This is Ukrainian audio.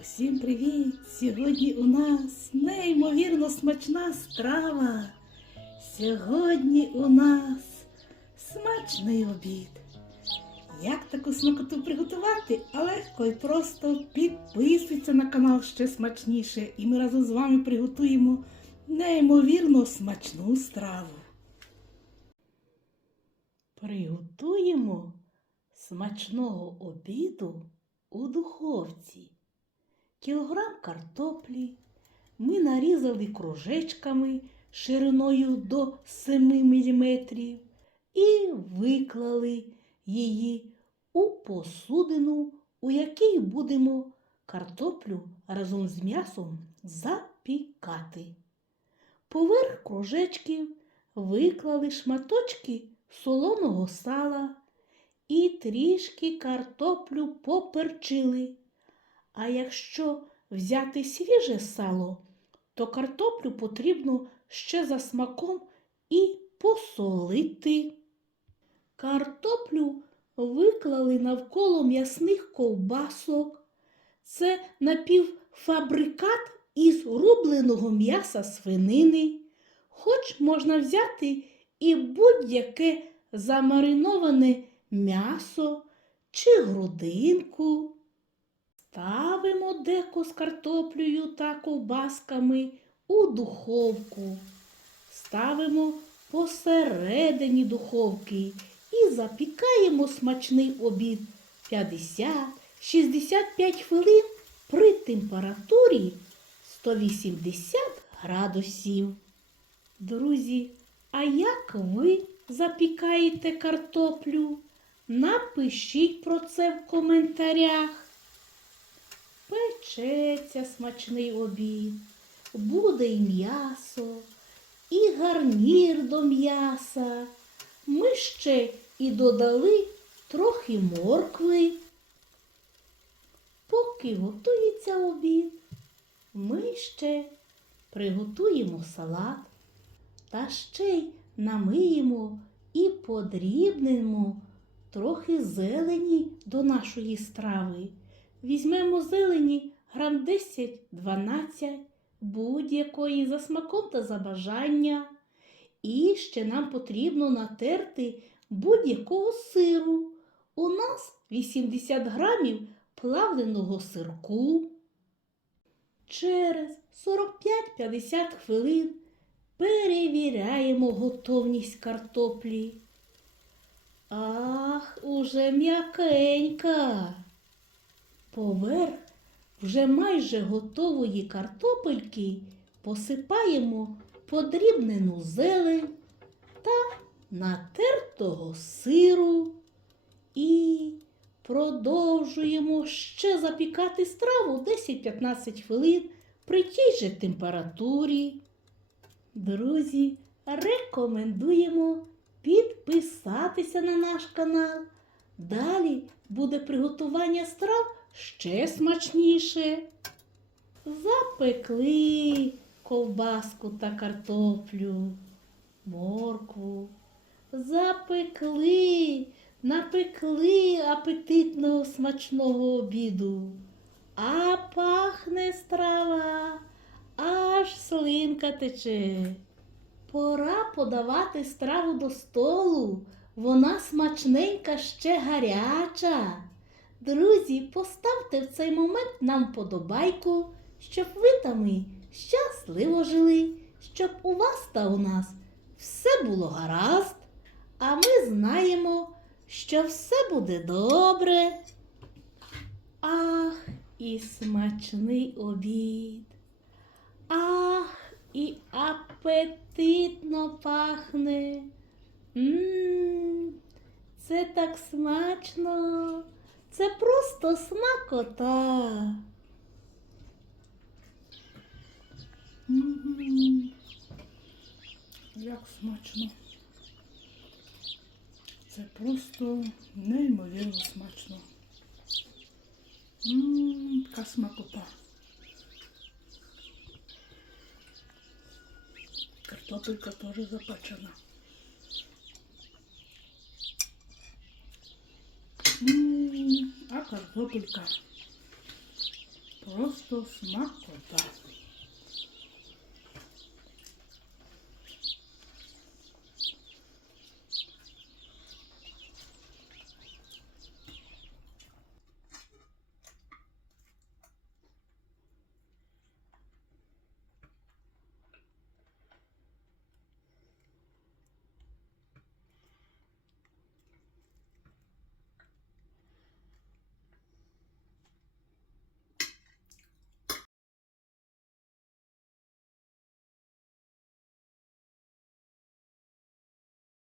Усім привіт! Сьогодні у нас неймовірно смачна страва. Сьогодні у нас смачний обід. Як таку смакоту приготувати? А Легко і просто підписуйся на канал ще смачніше, і ми разом з вами приготуємо неймовірно смачну страву. Приготуємо смачного обіду у духовці. Кілограм картоплі ми нарізали кружечками шириною до 7 мм і виклали її у посудину, у якій будемо картоплю разом з м'ясом запікати. Поверх кружечків виклали шматочки солоного сала і трішки картоплю поперчили. А якщо взяти свіже сало, то картоплю потрібно ще за смаком і посолити. Картоплю виклали навколо м'ясних ковбасок. Це напівфабрикат із рубленого м'яса свинини. Хоч можна взяти і будь-яке замариноване м'ясо чи грудинку. Ставимо деко з картоплею та ковбасками у духовку. Ставимо посередині духовки і запікаємо смачний обід 50-65 хвилин при температурі 180 градусів. Друзі, а як ви запікаєте картоплю? Напишіть про це в коментарях. Печеться смачний обід, буде і м'ясо, і гарнір до м'яса. Ми ще і додали трохи моркви. Поки готується обід, ми ще приготуємо салат та ще й намиємо і подрібнемо трохи зелені до нашої страви. Візьмемо зелені грам 10-12, будь-якої за смаком та за бажання. І ще нам потрібно натерти будь-якого сиру. У нас 80 грамів плавленого сирку. Через 45-50 хвилин перевіряємо готовність картоплі. Ах, уже м'якенька. Поверх вже майже готової картопельки посипаємо подрібнену зелень та натертого сиру і продовжуємо ще запікати страву 10-15 хвилин при тій же температурі. Друзі, рекомендуємо підписатися на наш канал. Далі буде приготування страв ще смачніше. Запекли ковбаску та картоплю, моркву. Запекли, напекли апетитного смачного обіду. А пахне страва, аж слинка тече. Пора подавати страву до столу. Вона смачненька ще гаряча. Друзі, поставте в цей момент нам подобайку, щоб ви та ми щасливо жили, щоб у вас та у нас все було гаразд, а ми знаємо, що все буде добре. Ах, і смачний обід. Ах, і апетитно пахне. Мм, це так смачно. Це просто смакота. Як смачно. Це просто неймовірно смачно. Мм, яка смакота. Картопелька теж запечена. М, А картопелька Просто смакота.